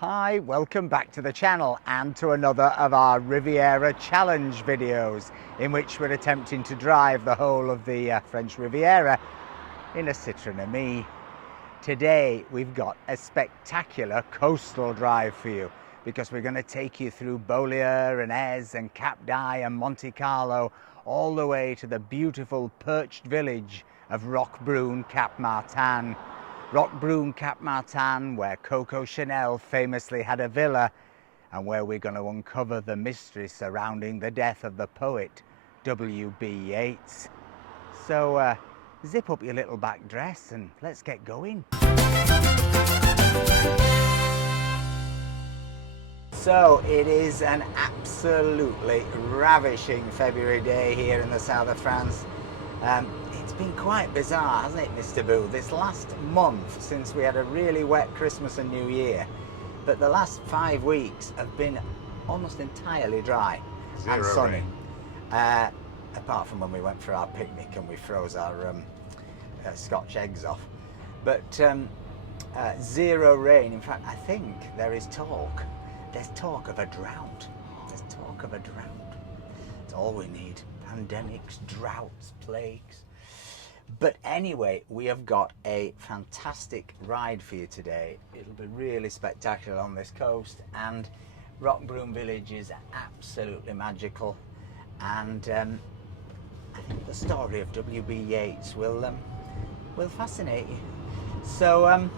Hi, welcome back to the channel and to another of our Riviera challenge videos in which we're attempting to drive the whole of the French Riviera in a Citroën Ami. Today we've got a spectacular coastal drive for you because we're going to take you through Beaulieu and Aise and Cap d'Aille and Monte Carlo all the way to the beautiful perched village of Roquebrune, Cap Martin. Roquebrune, Cap Martin, where Coco Chanel famously had a villa and where we're going to uncover the mystery surrounding the death of the poet WB Yeats. So zip up your little back dress and let's get going. So it is an absolutely ravishing February day here in the south of France. It's been quite bizarre, hasn't it, Mr. Boo? This last month, since we had a really wet Christmas and New Year, but the last 5 weeks have been almost entirely dry and sunny. Apart from when we went for our picnic and we froze our Scotch eggs off. But zero rain. In fact, I think there is talk. There's talk of a drought. There's talk of a drought. It's all we need. Pandemics, droughts, plagues. But anyway, we have got a fantastic ride for you today. It'll be really spectacular on this coast, and Roquebrune village is absolutely magical. And I think the story of WB Yeats will fascinate you. So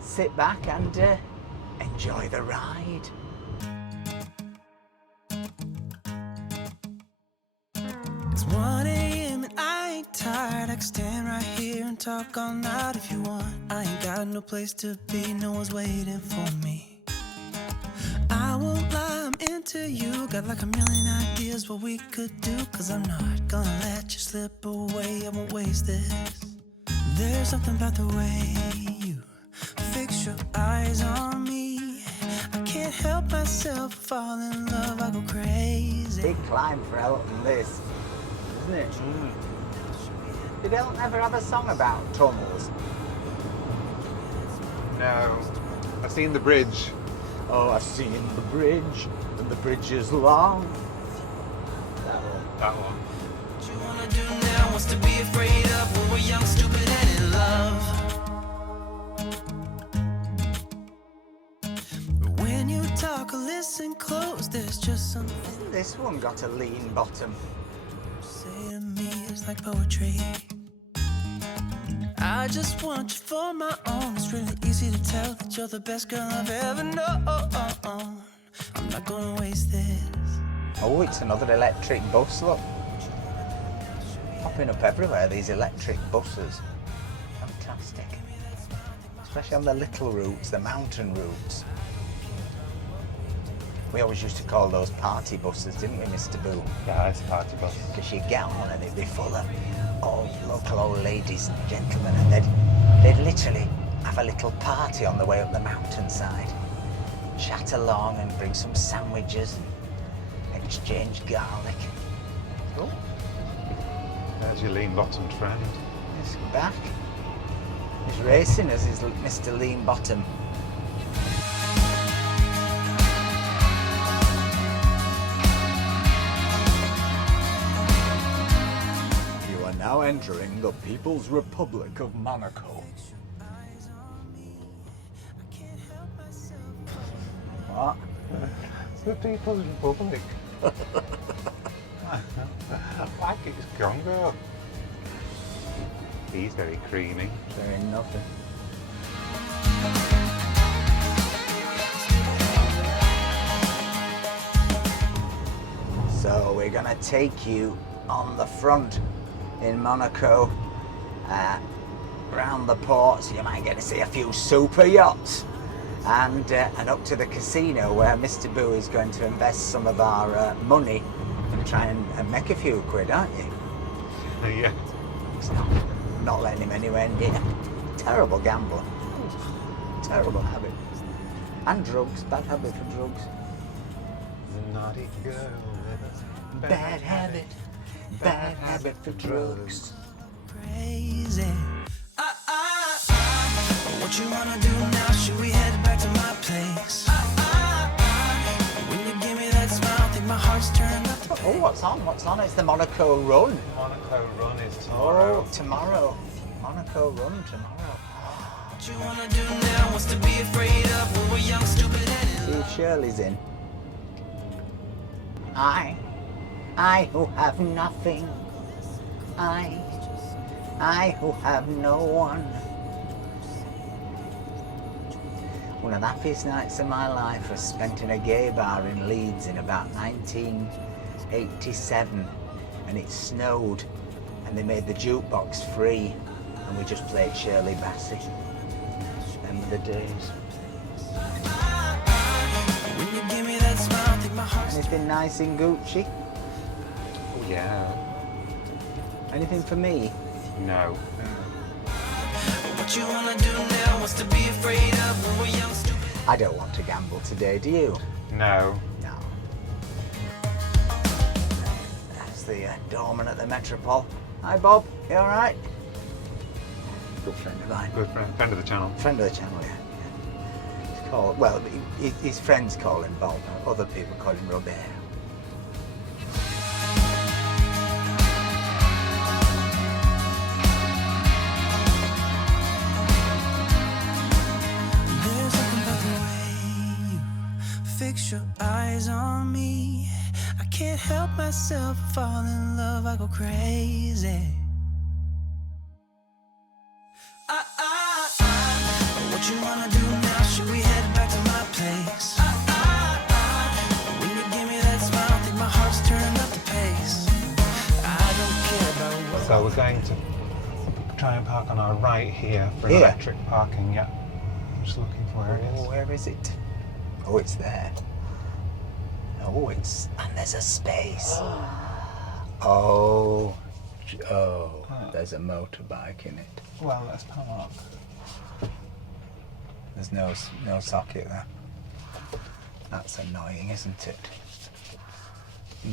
sit back and enjoy the ride. It's 1 a.m. and I ain't tired. I can stand right here and talk all night if you want. I ain't got no place to be, no one's waiting for me. I won't lie, I'm into you. Got like a million ideas what we could do. Cause I'm not gonna let you slip away, I won't waste this. There's something about the way you fix your eyes on me. I can't help myself, fall in love, I go crazy. Big climb for Elton, this. Isn't it? Did Elton ever have a song about tunnels? No. I've seen the bridge. Oh, I've seen the bridge, and the bridge is long. That one. That one. What you wanna do now, what's to be afraid of when we're young, stupid, and in love? When you talk or listen close, there's just something. This one got a lean bottom. Say to me, it's like poetry. I just want you for my own. It's really easy to tell that you're the best girl I've ever known. I'm not gonna waste this. Oh, it's another electric bus, look. Popping up everywhere, these electric buses. Fantastic. Especially on the little routes, the mountain routes. We always used to call those party buses, didn't we, Mr. Boo? Yeah, it's a party bus. Because you'd get on and it'd be full of local old ladies and gentlemen, and they'd literally have a little party on the way up the mountainside. Chat along and bring some sandwiches and exchange garlic. Oh, There's your lean-bottomed friend. he's back. He's racing us, is Mr. Lean Bottom. You are now entering the People's Republic of Monaco. What? It's the People's Republic. Like it's Congo. He's very creamy. Saying nothing. So we're going to take you on the front in Monaco, round the port, so you might get to see a few super yachts, and up to the casino where Mr. Boo is going to invest some of our money and try and make a few quid, aren't you? Yeah. It's not letting him anywhere near. Terrible gambler. Terrible habit. And drugs, bad habit for drugs. Naughty girl with a Bad habit for drugs. Crazy. What you wanna do now? Should we head back to my place? what's on? What's on? It's the Monaco Run. Monaco Run is tomorrow. Oh, tomorrow. Monaco Run tomorrow. What you wanna do now was to be afraid of when we're young, stupid, and See if Shirley's in. I who have nothing. I who have no one. One of the happiest nights of my life was spent in a gay bar in Leeds in about 1987, and it snowed, and they made the jukebox free, and we just played Shirley Bassey. Them were the days. when you give me that smile, I think my heart's Anything nice in Gucci? Oh, yeah. Anything for me? No. what you wanna do now was to be afraid of when we're young, stupid. I don't want to gamble today, do you? No. No. That's the doorman at the Metropole. Hi Bob, you alright? Good friend of mine. Good friend of the channel. Friend of the channel, yeah. He's called, well, his friends call him Bob, other people call him Robert. There's something about the way you fix your eyes on me. I can't help myself, fall in love, I go crazy. What you wanna do now? Should we head back to my place? When you give me that smile, I think my heart's turning up the pace. I don't care about what. So we're going to try and park on our right here for Here? electric parking. Yeah. I'm just looking for where it Oh, is. where is it? Oh, it's there. Oh, and there's a space. Oh, there's a motorbike in it. Well, let's park. There's no socket there. That's annoying, isn't it?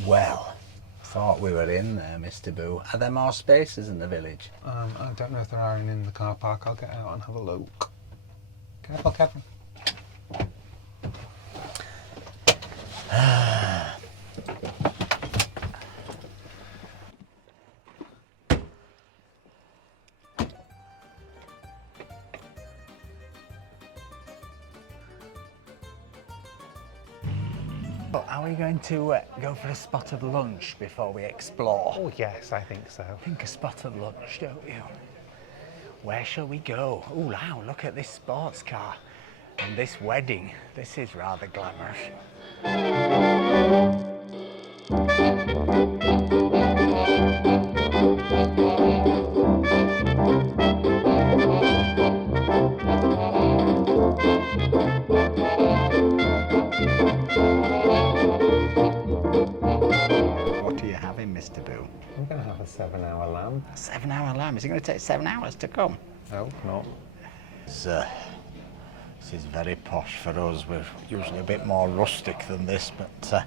Well, thought we were in there, Mr. Boo. Are there more spaces in the village? I don't know if there are any in the car park. I'll get out and have a look. Careful, Kevin. Are we going to go for a spot of lunch before we explore? Oh, yes, I think so. Think a spot of lunch, don't you? Where shall we go? Oh, wow, look at this sports car and this wedding. This is rather glamorous. What are you having, Mr. Boo? I'm going to have a 7-hour lamb. A 7-hour lamb. Is it going to take 7 hours to come? No, not. This is very posh for us. We're usually a bit more rustic than this, but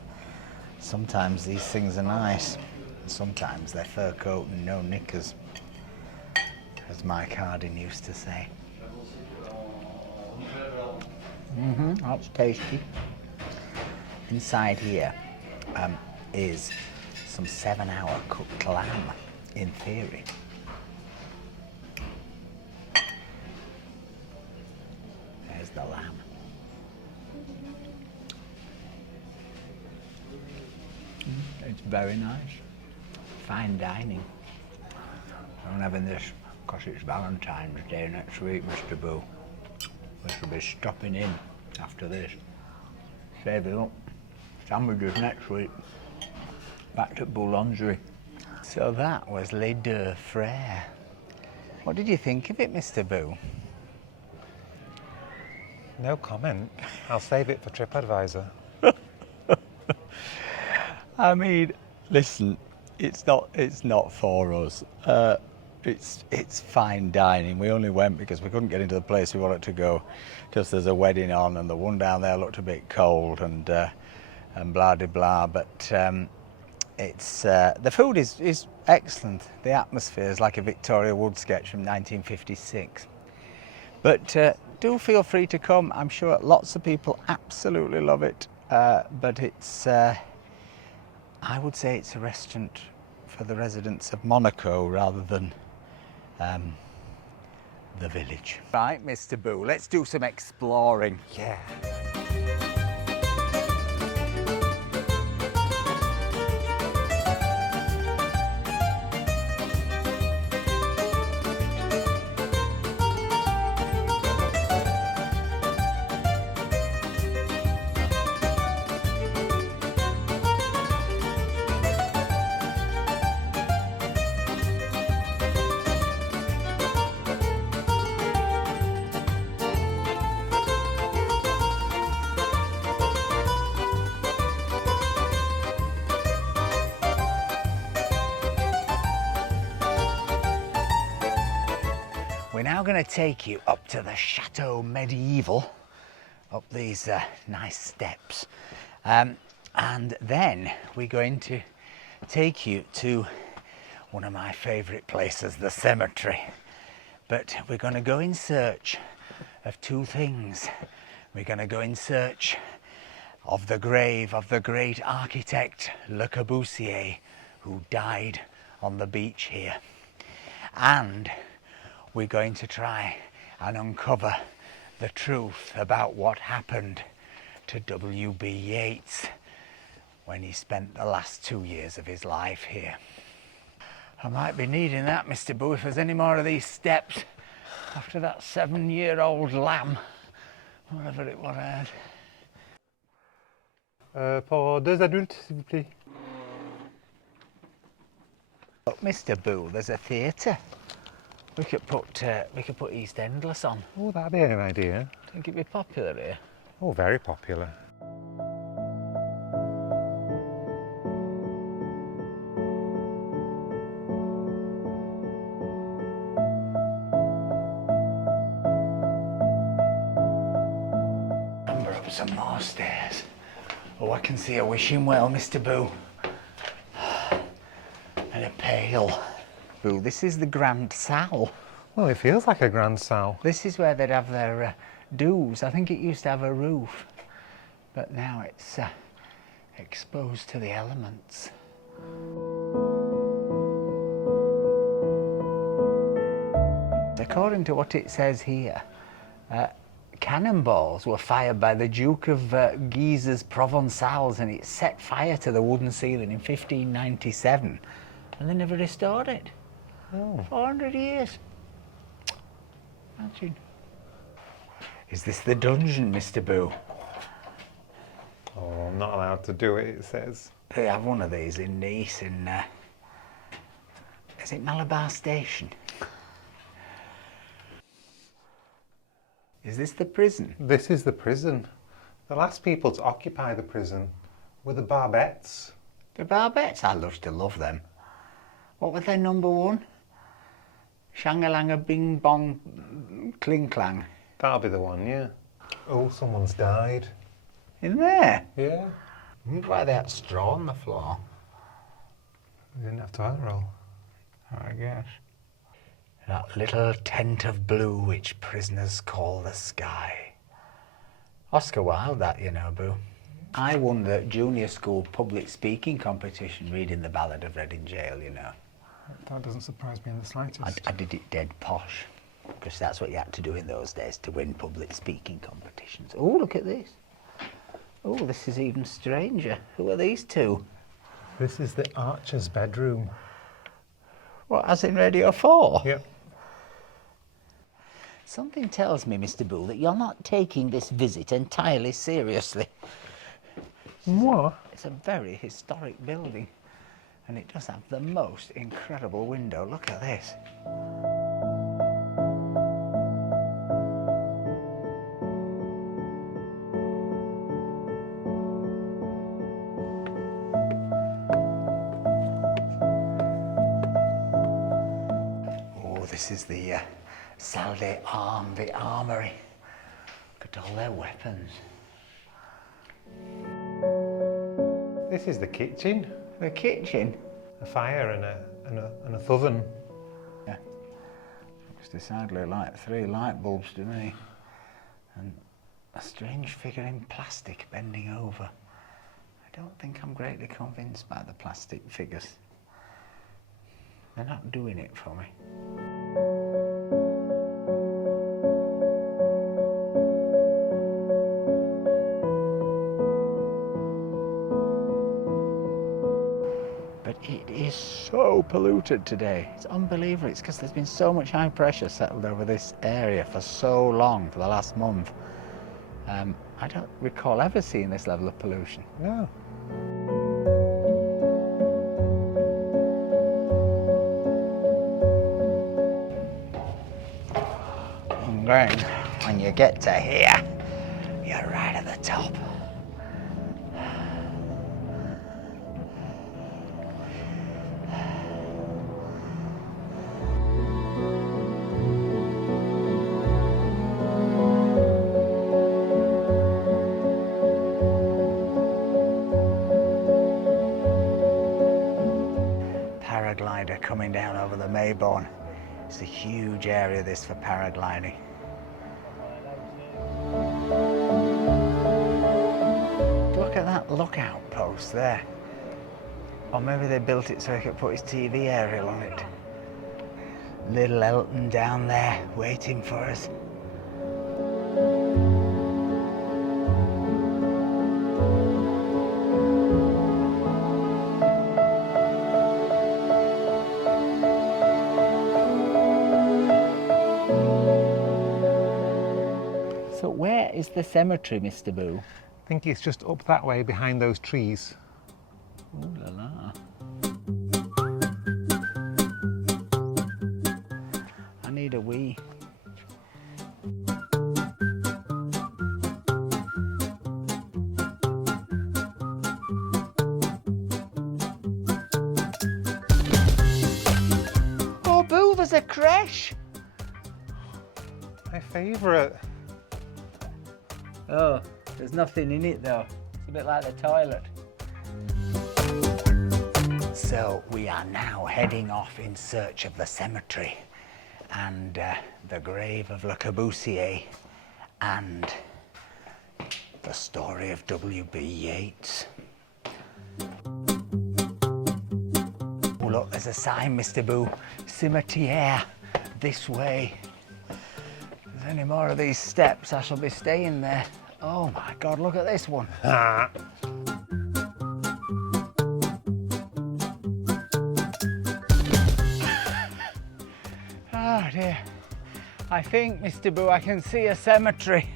sometimes these things are nice. Sometimes they're fur coat and no knickers, as Mike Harding used to say. That's tasty. Inside here is some 7-hour cooked lamb, in theory. There's the lamb. It's very nice. Fine dining. I'm having this because it's Valentine's Day next week, Mr. Boo. We should be stopping in after this. Save it up. Sandwiches next week. Back to Boulangerie. So that was Les Deux Frères. What did you think of it, Mr. Boo? No comment. I'll save it for TripAdvisor. I mean, listen, it's not for us. It's fine dining. We only went because we couldn't get into the place we wanted to go, because there's a wedding on, and the one down there looked a bit cold and blah de blah. But it's the food is excellent. The atmosphere is like a Victoria Wood sketch from 1956. But do feel free to come. I'm sure lots of people absolutely love it. But it's I would say it's a restaurant for the residents of Monaco rather than the village. Right, Mr. Boo, let's do some exploring. Yeah. We're now going to take you up to the Chateau Medieval, up these nice steps, and then we're going to take you to one of my favourite places, the cemetery. But we're going to go in search of two things. We're going to go in search of the grave of the great architect Le Corbusier, who died on the beach here, and we're going to try and uncover the truth about what happened to WB Yeats when he spent the last 2 years of his life here. I might be needing that, Mr. Boo, if there's any more of these steps after that 7-year-old lamb, whatever it was I had. Pour 2 adultes, s'il vous plaît. Look, Mr. Boo, there's a theatre. We could put East Endless on. Oh, that'd be an idea. Think it'd be popular here? Oh, very popular. Number up some more stairs. Oh, I can see a wishing well, Mr. Boo. And a pail. Boo, this is the Grand Salle. Well, it feels like a grand salle. This is where they'd have their do's. I think it used to have a roof, but now it's exposed to the elements. According to what it says here, cannonballs were fired by the Duke of Guise's Provençals, and it set fire to the wooden ceiling in 1597, and they never restored it. Oh. 400 years. Imagine. Is this the dungeon, Mr. Boo? Oh, I'm not allowed to do it, it says. They have one of these in Nice, in, is it Malabar Station? Is this the prison? This is the prison. The last people to occupy the prison were the Barbettes. The Barbettes? I used to love them. What was their number one? Shangalanga Bing Bong Kling Klang. That'll be the one, yeah. Oh, someone's died. In there? Yeah. I wonder why they had straw on the floor. We didn't have toilet roll. I guess. That little tent of blue which prisoners call the sky. Oscar Wilde, that, you know, Boo. I won the junior school public speaking competition reading the Ballad of Reading Jail, you know. That doesn't surprise me in the slightest. I did it dead posh, because that's what you had to do in those days to win public speaking competitions. Oh, look at this. Oh, this is even stranger. Who are these two? This is the Archer's bedroom. What, as in Radio 4? Yep. Something tells me, Mr. Bull, that you're not taking this visit entirely seriously. What? It's a very historic building, and it does have the most incredible window. Look at this. Oh, this is the Salle des Armes, the armory. Look at all their weapons. This is the kitchen. The kitchen? A fire and a oven. Yeah. Looks decidedly like 3 light bulbs to me. And a strange figure in plastic bending over. I don't think I'm greatly convinced by the plastic figures. They're not doing it for me. But it is so polluted today. It's unbelievable. It's because there's been so much high pressure settled over this area for so long, for the last month. I don't recall ever seeing this level of pollution. No. And then, when you get to here, you're right at the top. Paraglider coming down over the Mayborn. It's a huge area, this, for paragliding. Look at that lookout post there. Or maybe they built it so he could put his TV aerial on it. Little Elton down there waiting for us. So where is the cemetery, Mr. Boo? I think it's just up that way behind those trees. Ooh la la. I need a wee. Oh, Boo, there's a creche. My favourite. Oh, there's nothing in it though. It's a bit like the toilet. So we are now heading off in search of the cemetery and the grave of Le Corbusier and the story of WB Yeats. Oh look, there's a sign, Mr. Boo. Cimetière, this way. If there's any more of these steps, I shall be staying there. Oh my God, look at this one. Oh dear. I think, Mr. Boo, I can see a cemetery.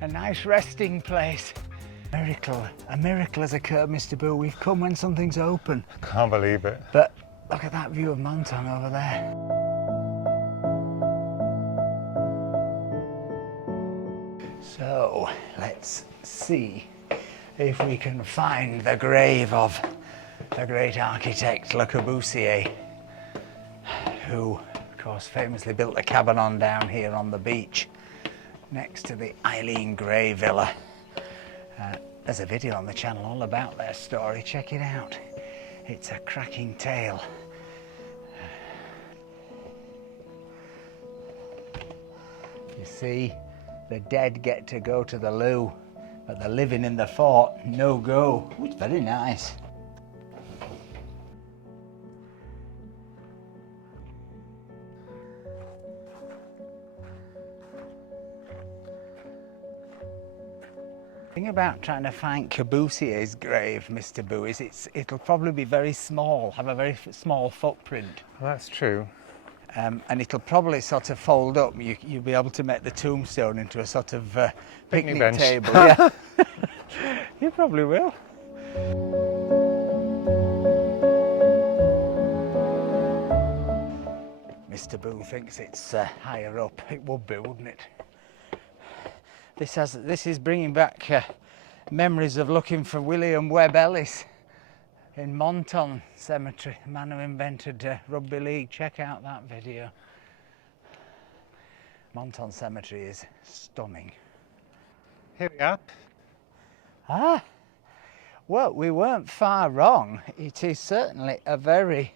A nice resting place. A miracle has occurred, Mr. Boo. We've come when something's open. Can't believe it. But look at that view of Monton over there. So let's see if we can find the grave of the great architect Le Corbusier, who, of course, famously built the Cabanon down here on the beach next to the Eileen Gray Villa. There's a video on the channel all about their story. Check it out. It's a cracking tale. You see, the dead get to go to the loo, but the living in the fort, no go. Ooh, it's very nice. The thing about trying to find Corbusier's grave, Mr. Boo, is it'll probably be very small, have a very small footprint. Well, that's true. And it'll probably sort of fold up. You'll be able to make the tombstone into a sort of picnic bench. table. Yeah. You probably will. Mr. Boo thinks it's higher up. It would be, wouldn't it? This is bringing back memories of looking for William Webb Ellis in Monton Cemetery, the man who invented rugby league. Check out that video. Monton Cemetery is stunning. Here we are. Ah, well, we weren't far wrong. It is certainly a very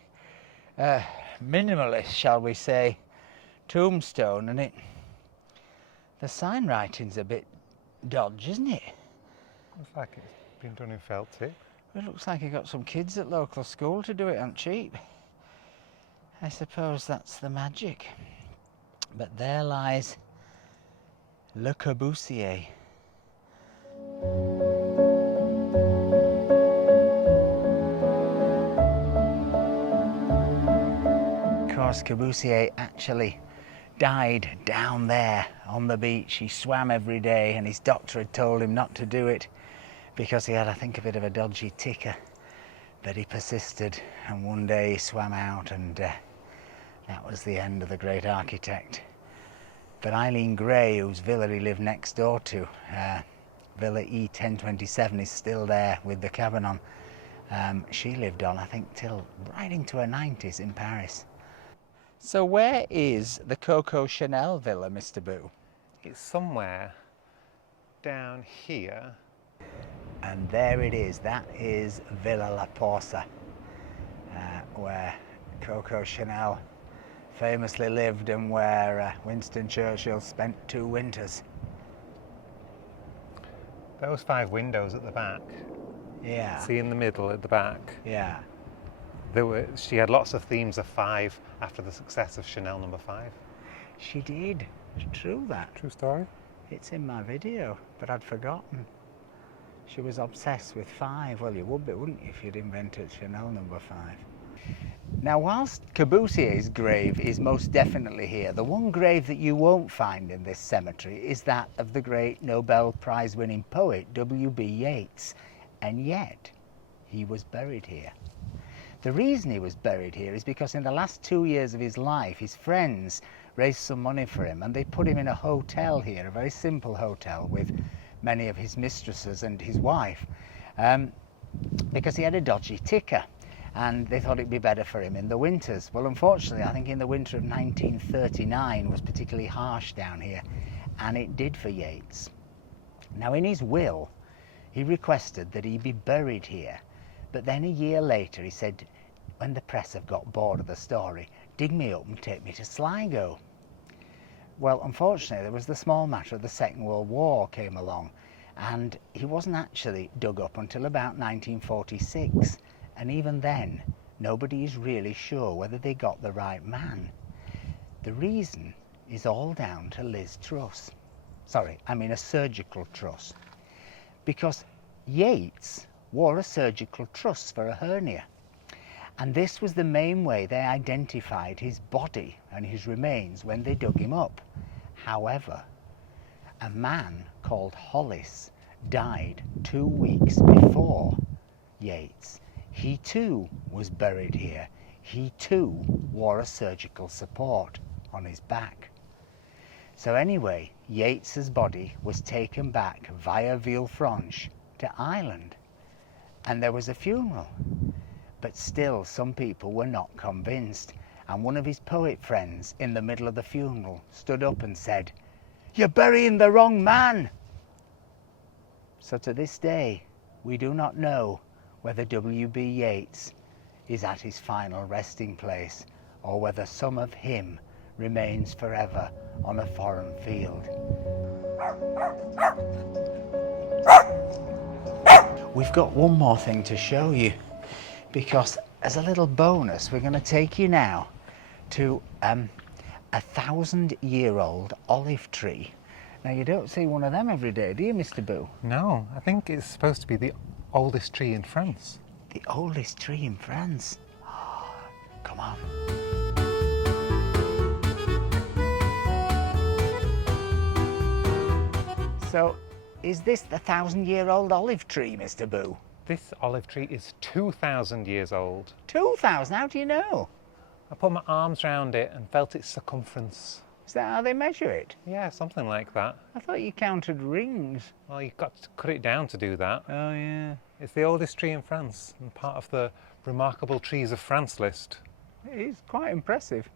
minimalist, shall we say, tombstone, and the sign writing's a bit dodge, isn't it? Looks like it's been done in felt tip. It looks like he got some kids at local school to do it on cheap. I suppose that's the magic. But there lies Le Corbusier. Of course, Corbusier actually died down there on the beach. He swam every day and his doctor had told him not to do it because he had, I think, a bit of a dodgy ticker. But he persisted and one day he swam out and that was the end of the great architect. But Eileen Gray, whose villa he lived next door to, Villa E1027, is still there with the cabin on. She lived on, I think, till right into her 90s in Paris. So where is the Coco Chanel villa, Mr. Boo? It's somewhere down here. And there it is. That is Villa La Porsa, where Coco Chanel famously lived and where Winston Churchill spent 2 winters. Those 5 windows at the back. Yeah. See in the middle at the back. Yeah. She had lots of themes of 5 after the success of Chanel No. 5. She did. It's true that. True story. It's in my video, but I'd forgotten. She was obsessed with 5. Well, you would be, wouldn't you, if you'd invented Chanel No. 5. Now, whilst Corbusier's grave is most definitely here, the one grave that you won't find in this cemetery is that of the great Nobel Prize-winning poet WB Yeats, and yet he was buried here. The reason he was buried here is because in the last 2 years of his life, his friends raised some money for him and they put him in a hotel here, a very simple hotel with many of his mistresses and his wife, because he had a dodgy ticker. And they thought it'd be better for him in the winters. Well, unfortunately, I think in the winter of 1939 was particularly harsh down here, and it did for Yeats. Now, in his will, he requested that he be buried here, but then a year later he said, when the press have got bored of the story, dig me up and take me to Sligo. Well, unfortunately, there was the small matter of the Second World War came along, and he wasn't actually dug up until about 1946. And even then, nobody is really sure whether they got the right man. The reason is all down to Liz Truss. Sorry, I mean a surgical truss. Because Yeats wore a surgical truss for a hernia. And this was the main way they identified his body and his remains when they dug him up. However, a man called Hollis died 2 weeks before Yeats. He too was buried here. He too wore a surgical support on his back. So anyway, Yeats's body was taken back via Villefranche to Ireland, and there was a funeral. But still, some people were not convinced, and one of his poet friends in the middle of the funeral stood up and said, "You're burying the wrong man!" So to this day, we do not know whether WB Yeats is at his final resting place or whether some of him remains forever on a foreign field. We've got one more thing to show you, because as a little bonus we're going to take you now to a 1,000-year-old olive tree. Now, you don't see one of them every day, do you, Mr. Boo? No, I think it's supposed to be the oldest tree in France. The oldest tree in France? Oh, come on. So, is this the 1,000-year-old olive tree, Mr. Boo? This olive tree is 2,000 years old. 2,000? How do you know? I put my arms round it and felt its circumference. Is that how they measure it? Yeah, something like that. I thought you counted rings. Well, you've got to cut it down to do that. Oh, yeah. It's the oldest tree in France and part of the Remarkable Trees of France list. It is quite impressive.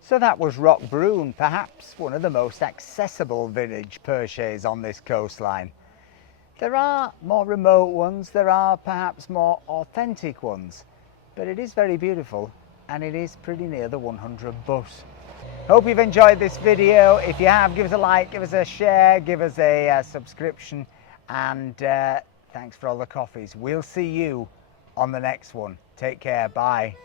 So that was Roquebrune, perhaps one of the most accessible village perchés on this coastline. There are more remote ones, there are perhaps more authentic ones, but it is very beautiful and it is pretty near the 100 bus. Hope you've enjoyed this video. If you have, give us a like, give us a share, give us a subscription, and thanks for all the coffees. We'll see you on the next one. Take care. Bye.